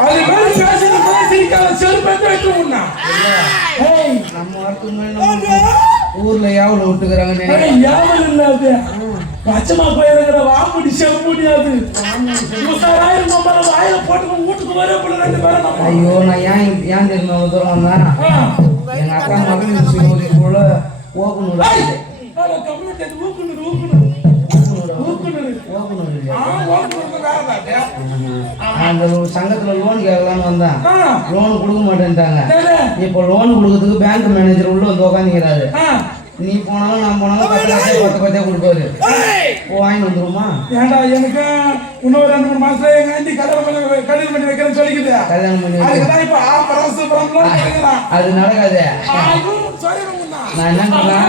அது முன்னா ஏய் நம்ம வரத்துக்கு முன்னாடி நம்ம ஊர்ல யாவல விட்டுக்கிறாங்கன்னு ஏய், யாமல் இல்ல அது. பச்சைமா போயிருக்கிற வாமுடி செவ முடியாது முசாராயிரம் மம்பளம் வாயில போட்டு வீட்டுக்கு வர போல ஐயோ நான் ஏன் ஏன் தெரியுமா தூரம் வந்தேன். எங்க அக்கா மகன் போல ஏய், அட அந்த சங்கத்துல லோன் கேட்கலான்னு வந்தேன். லோன் கொடுக்க மாட்டேன்ட்டாங்க. இப்போ லோன் கொடுக்கறதுக்கு பேங்க் மேனேஜர் உள்ள வந்து உட்காந்துக்கிறாரு நீ போனாலும் நான் போனாலும் பத்து லட்சம் பத்து பத்தே கொடுப்பாரு. வாங்கி வந்துருமா? ஏன்டா எனக்கு இன்னும் ரெண்டு மூணு மாசத்துல எங்க ஆண்டி கல்யாணம் பண்ணி கல்யாணம் பண்ணி வைக்கிறேன்னு கல்யாணம் பண்ணி அதுக்கு. தான் இப்ப ஆபரம் அது நடக்காது. என்ன பண்ணேன்?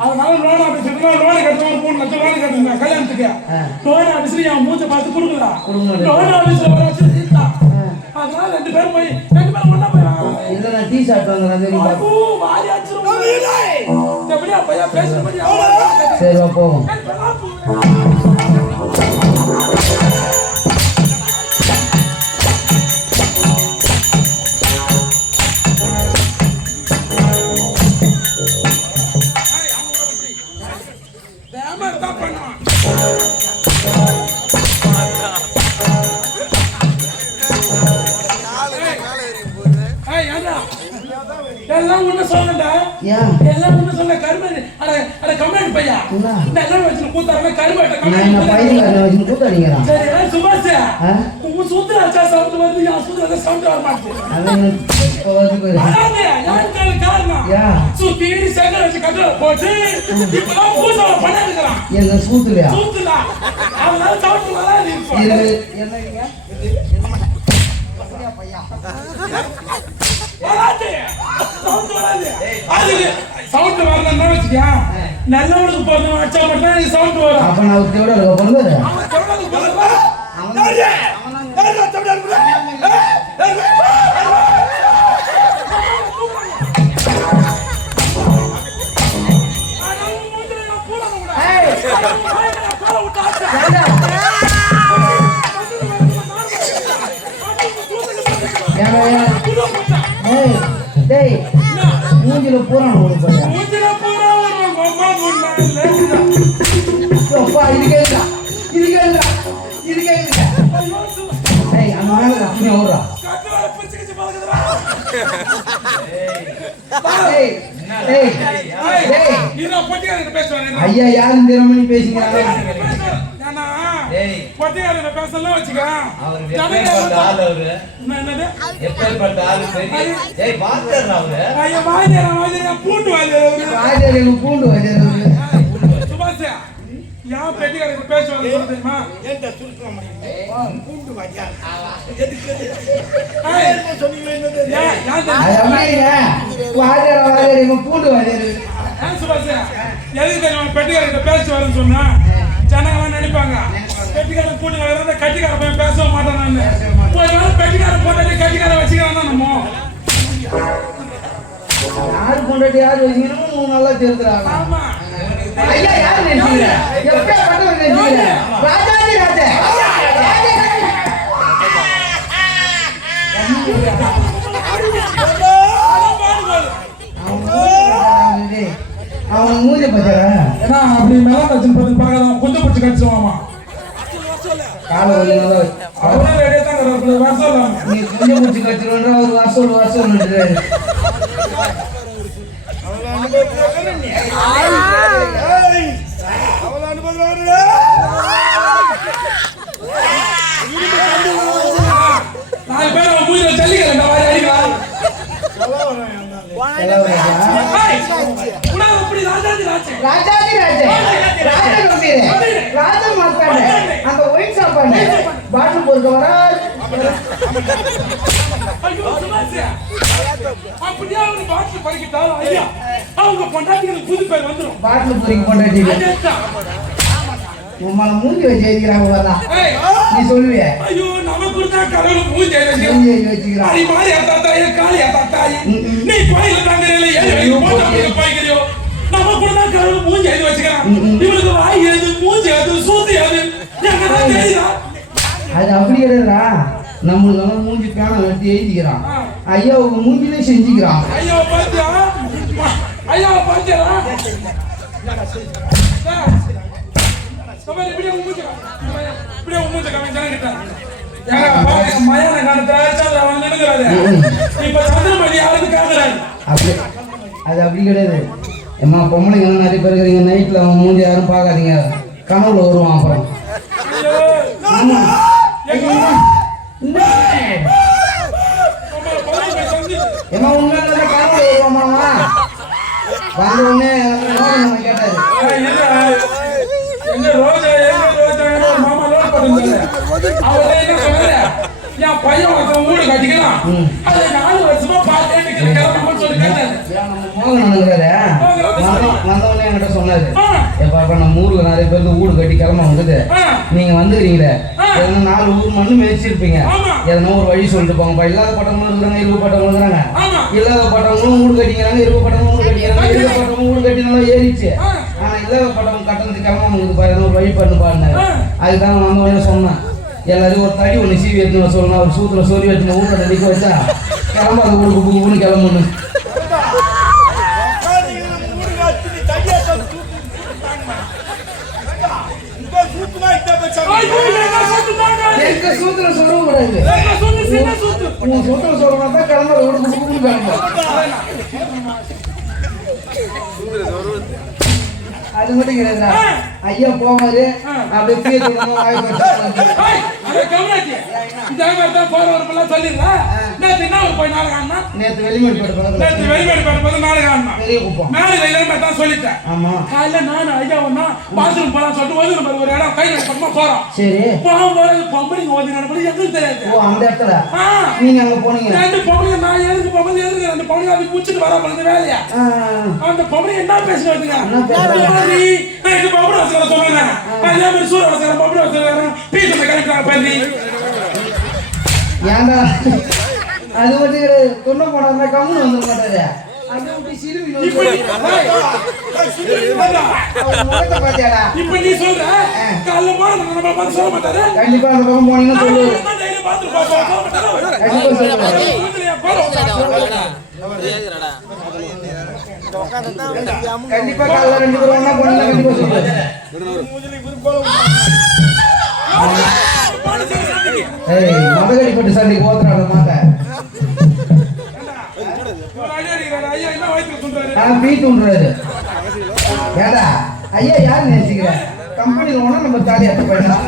அதனால லோன் ஆபீஸ்க்கு லோன் கட்டணும் மூணு லட்சம் லோன் கட்டணும் கல்யாணத்துக்கு. லோன் ஆபீஸ்ல என் மூச்சை பார்த்து கொடுக்கல கொடுக்க மாட்டேன். லோன் ஆபீஸ்ல வர வச்சு தீர்த்தா அதனால ரெண்டு பேரும் போய் ரெண்டு பேரும் ஒண்ணா போய் இல்ல நான் டீ ஷர்ட் வந்துடுறேன் தெரியுமா அப்போ வாரி அடிச்சிரும் எப்படியா பையா பேசுற மாதிரி சரி வா போவோம். தான் பண்ணுவான்? எல்லாம் ஒண்ணு சொல்லண்டா எல்லாம் ஒண்ணு சொன்ன கருமை அட அட கம்ப்ளைண்ட் பையா? இந்த எல்லாம் வச்சு கூத்தாருல கருமை நான் என்ன பையன் வச்சு கூத்தாடிங்கிறான் சரி ஏய், சுபாஷ் ஆ? உங்க சூத்திர அச்சா சவுண்ட் வருது என் சூத்திர சவுண்ட் வர மாட்டேங்குது அதான் சுத்தி சேகர் வச்சு கட்டுல போட்டு இப்பதான் பூசை எங்க சூத்துலையா? சூத்துடா அதனால சவுண்ட் இப்போ இது என்னங்க வராது. சவுண்ட் வராது. அதுக்கு சவுண்ட் வரலன்னா வச்சுக்கியா? நல்லவனுக்கு போறோம் அச்சா மட்டும் சவுண்ட் வரும். அப்ப நான் இருக்க பிறந்தது அவன் மூஞ்சில மூஞ்சில பூரா ஒரு பொம்மை அப்பா இது கேளுடா இது கேளுடா இது கேளுடா அந்த அப்படி ஓடுறா பழகுதுடா. ஏய், நீ ஐயா யாரும் திறமணி பேசிக்கிறாங்க ஏய். பொட்டிக்காரங்கிட்ட பேசலாம் வச்சுக்க. அவர் ஜனங்க எப்பேற்பட்ட ஆள் அவரு? என்ன- என்னது? எப்பேற்பட்ட ஆளு பெரிய? ஏய் பாஸ்டர் அவரு. ஐயா பூண்டு ராஜர் எங்க பூண்டு வஜர் சுபாஷ் யார் பெட்டிக்காரங்க பேசுவாங்க சொல்ல தெரியுமா? ஏய், ஏன், ஏன் தெரியுமா? அது அப்படிங்க வாஜர் வாஜர் எங்க பூண்டு வஜர் ஏன் சுபாஷ் எதுக்கு தெரியுமா? பெட்டிக்காரங்க பேசுவாருன்னு சொன்னா ஜனங்களாம் நினைப்பாங்க. பெட்டிக்காரன் கூட்டு வளர்ந்த கட்டிக்கார போய் பேசவே மாட்டான் நான். ஒரு வேளை பெட்டிக்காரன் போட்டாலே கட்டிக்கார வச்சுக்கிறான் நம்ம யாரு கொண்டாட்டி யாரு மூணு நல்லா சேர்த்துறாங்க ஆமா. ஐயா யாரு நினைச்சீங்க எப்படியா பட்டவர் நினைச்சீங்க ராஜாஜி ராஜா. அதான் பாடுபாடு. அவன் மூஞ்ச ஏன்னா அப்படி மேல வச்சு பார்த்து பார்க்கலாம் கொஞ்சம் பிடிச்சி கடிச்சுவாமா? காலை வலினாலும் அவரே வர சொல்லலாம் நீ கொஞ்சம் முடிச்சு நாலு பேர் மூஞ்சில மாதிரி உனக்கு இப்படி ராஜாதி ராஜே ராஜே மாத்தாண்ட அந்த ஒயின் சாப்பாடு. பாட்டில் ஐயோ சுபாஷ் அப்படியே அவங்க பாட்டு படிக்கிட்டாலும் ஐயா அவங்க பொண்டாட்டிகளுக்கு புது பேர் வந்துடும் பாட்டில் பொறுக்க கொண்டாடி உங்களை மூஞ்சி வச்சு எழுதிக்கிறாங்க வரா ஏய், நீ சொல்லுவிய. ஐயோ நமக்கு தான் கடவுள் மூஞ்சி எழுதி மூஞ்சி வச்சு வச்சுக்கிறான். அடி மாறி அத்தாத்தாயே காளி அத்தாத்தாயே. நீ கோயில தாங்கறீல ஏழு போய்க்கிறியோ? நம்ம கூட தான் கடவுள் மூஞ்சி எழுதி வச்சுக்கிறான். இவனுக்கு வாய் எழுது மூஞ்சி எழுது சூத்தி எழுது தெரியுதா? அது அப்படி கிடையாதுடா. நம்மளுக்கு நம்ம மூஞ்சி பேனை நட்டு எழுதிக்கிறான் ஐயா உங்க மூஞ்சிலே செஞ்சுக்கிறான். ஐயோ பாத்தியா ஐயோ பாத்தியா இப்படியே இப்படியே மயான காலத்துல அவன் நினைக்கிறாரு இப்ப யாருக்கு அப்படி அது அப்படி கிடையாது. ஏம்மா பொம்பளைங்க நிறைய பேர் இருக்கிறீங்க. நைட்டில் அவன் மூஞ்சி யாரும் பார்க்காதீங்க. கனவுல வருவான் அப்புறம். ஏம்மா உண்மையில கனவுல வருவாமாவா வந்த நம்ம கேட்டாரு? எங்க ரோஜா எங்க ரோஜா மாமா லோன் போட்டு அவரே என்ன சொன்னாரு? என் பையன் ஒருத்தன் வீடு கட்டிக்கலாம். அதை நாலு வருஷமா பார்த்தேன் கிளம்பணும்னு சொல்லி கேட்டாரு ஏன் நம்ம மோகன் அனுங்கிறாரு வந்தவொடனே என்கிட்ட சொன்னாரு அப்ப நம்ம ஊர்ல நிறைய பேருக்கு வீடு கட்டி கிளம்ப வந்துட்டு ஆ, நீங்க வந்துக்கிறீங்களே எதனா நாலு ஊர் மண்ணு மேய்ச்சிருப்பீங்க. எதனா ஒரு வழி சொல்லிட்டு போங்கப்பா இல்லாத பட்டவங்களும் இருக்கிறாங்க இருக்கப்பட்டவங்களும் இருக்கிறாங்க. இல்லாத பட்டவங்களும் வீடு கட்டிக்கிறாங்க இருக்கப்பட்டவங்களும் வீடு கட்டிக்கிறாங்க இருக்கப்பட்டவங்க வீடு கட்டி நல்லா ஏறிச்சு. ஆனா இல்லாத பட்டவங்க கட்டணத்துக்கு கிளம்ப இருக்குது பாரு ஒரு வழி பண்ணு பாருங்க. அதுக்காக வந்த உடனே சொன்னேன். எல்லாரையும் ஒரு தடி ஒன்று சீவி எடுத்துன்னு சொல்லணும். ஒரு சூத்துல சொல்லி வச்சு வீட்டில் நிற்க வச்சா கிளம்ப அது ஊருக்கு புக்கு கிளம்பணும் எங்க சொல்லவும் கூடாது. உன் சொல்லணும் தான் கிளம்ப அது ஊருக்கு அது மட்டும் கிடையாதுடா ஐயா போவாரு. அப்படியே பீய இதே மாதிரி தான் போற வரப்பெல்லாம் சொல்லிடுறேன். என்ன ஒரு போய் நாடகம் ஆடினா? நேத்து வெளிமேடு நேத்து பக்கத்துல வெளிமேடு ஆடினா. பெரிய குப்பம் மேடையில இதே மாதிரி தான் சொல்லிட்டேன். ஆமா. காலைல நானும் ஐயாவும் தான் bathroom போலாம்னு சொல்லிட்டு ஒதுங்க பாரு, ஒரு இடம் கையில பக்கமா போறோம். சரி. போகும்போது அந்த பொம்பளைங்க ஒதுங்க நடப்பது எங்களுக்கு தெரியாது. ஓ அந்த இடத்துல? ஆ, நீங்க அங்க போனீங்க. ரெண்டு பொம்பளைங்க நான் எதுக்கு போகும்போது எதுக்கு? ரெண்டு பொம்பளைங்க அப்படி புடிச்சிட்டு வரா பாருங்க வேலையா? அந்த பொம்பளை என்ன பேசுவாங்க? நைட்டு பொம்பளை சொன்னாங்க. அதே மாதிரி சூரிய வசதியில பொம்பளை கலெக்டாங்க பண்ணி ஏன்டா அது மட்டும் கிடையாது தொண்டை போடாம கம்முன்னு வந்துட மாட்டாரு. கண்டிப்பா அந்த பக்கம் போனீங்கன்னா சொல்ல. காலைல ரெண்டு பேரும் போனீங்கன்னா மதகடி பட்டு சண்டைக்கு போத்துறாங்க ஆ பீட் விடுறாரு ஏடா ஐயா யார் நினைச்சுக்கிற கம்பெனியில் ஒன்றா நம்ம தாலி அட்ட போயிடலாம்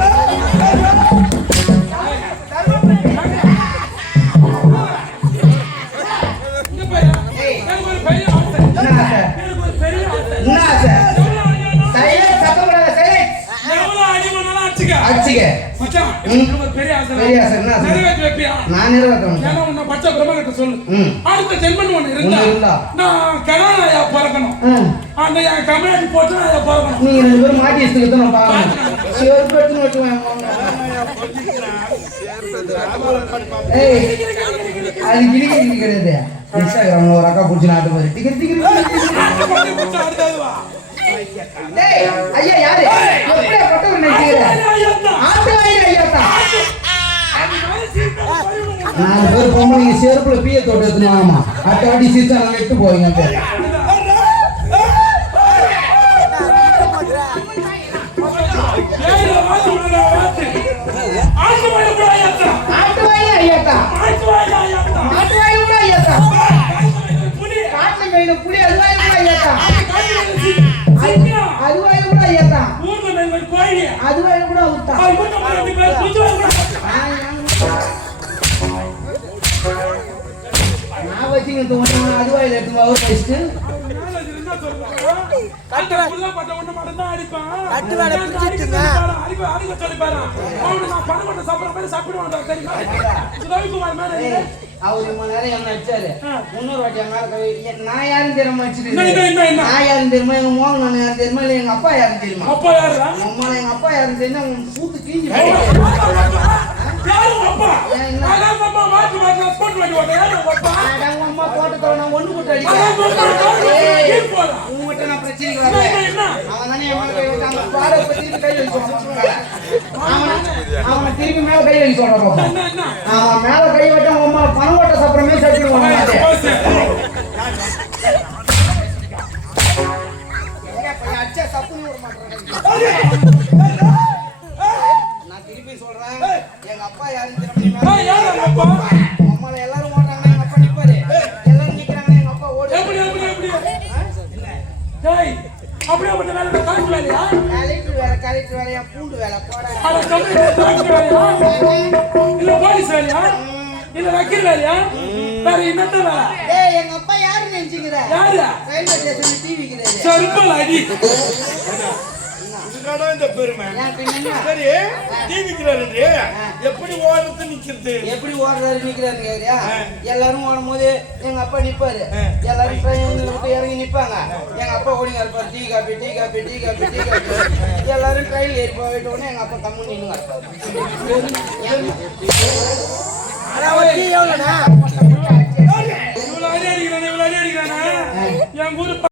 அடிச்சுக்க. நான் நிறைவேற்றணும். ஏன்னா உன்னை பச்சை பிரம்மகிட்ட சொல்லு. அடுத்த ஜென்மன் ஒண்ணு இருந்தா. நான் கதாநாயகா பிறக்கணும். ஆ. அந்த என் கம்யூனிட்டி போட்டு நான் பிறக்கணும். நீங்க ரெண்டு பேரும் மாட்டி வச்சுக்கிட்டு நான் பார்க்கணும் வெட்டுவேன் ஏய் அது கிளி கிடையாது. இன்ஸ்டாகிராம்ல ஒரு அக்கா பிடிச்சி நாட்டு டிக்கெட் டிக்கெட். டேய் ஐயா யாரு? எப்படியா பட்டவர் நினைக்கிறீங்க நாலு பேர் பொம்பளைங்க செருப்புல பீய தொட்டு எடுத்துனாமா அட்டாடி சீசன் விட்டு போவீங்க பேர். அதுவாயிரம் கூட ஏத்தான் அதுவாயிரம் கூட வச்சுக்கிட்டு ஒன்று அதுவாயில் எடுத்து அவர் வச்சுட்டு அவர் நேரம் என்ன வச்சாரு முன்னூறு வாட்டி என் மேல நான் யாரும் தெரியுமா என்ன? நான் யாரும் தெரியுமா? எங்க மோகன் நான் யாரும் தெரியுமா? இல்லை எங்க அப்பா யாரும் தெரியுமா? அம்மா எங்க அப்பா யாரும் தெரியுமா? உன் சூத்து கீஞ்சி போயிடும். அட, உங்க அம்மா தோட்டத்தோட நான் ஒண்ணு போட்டு அடிக்கிறேன் உங்ககிட்ட நான் பிரச்சனைக்கு வரல அவன் தானே மேல கை திருப்பி கை வச்சு சொல்றான். திருப்பி மேல கை வச்சு அவன் மேல கை வச்சா பணம் ஓட்ட நான் திருப்பி சொல்றேன் எங்க அப்பா யாரும் தெரியுமா பூண்டு வேலை போட இல்ல போலீஸ் வேலையா? இல்ல வக்கீல் வேலையா? வேற என்னத்த வேலை ஏய் எங்க அப்பா யாரு நினைச்சுக்கிற? யாரு? ரயில்வே ஸ்டேஷன் டிவிக்கிறாரு செருப்பல் அடி. இதுக்காடா இந்த பெருமை? சரி டிவிக்கிறாரு எப்படி ஓரத்து நிக்கிறது? எப்படி ஓடுறாரு நிக்கிறாரு எல்லாரும் ஓடும் போது எங்க அப்பா நிப்பாரு. எல்லாரும் ட்ரெயின்ல போய் இறங்கி நிப்பாங்க. எங்க அப்பா ஓடிங்க இருப்பாரு tea coffee tea coffee tea coffee tea coffee. எல்லாரும் ட்ரெயின் ஏறி போயிட்டு உடனே எங்க அப்பா கம்மு நின்னுங்க இவ்வளவு அடி அடிக்கிறானே இவ்வளவு அடி அடிக்கிறானே. என் ஊரு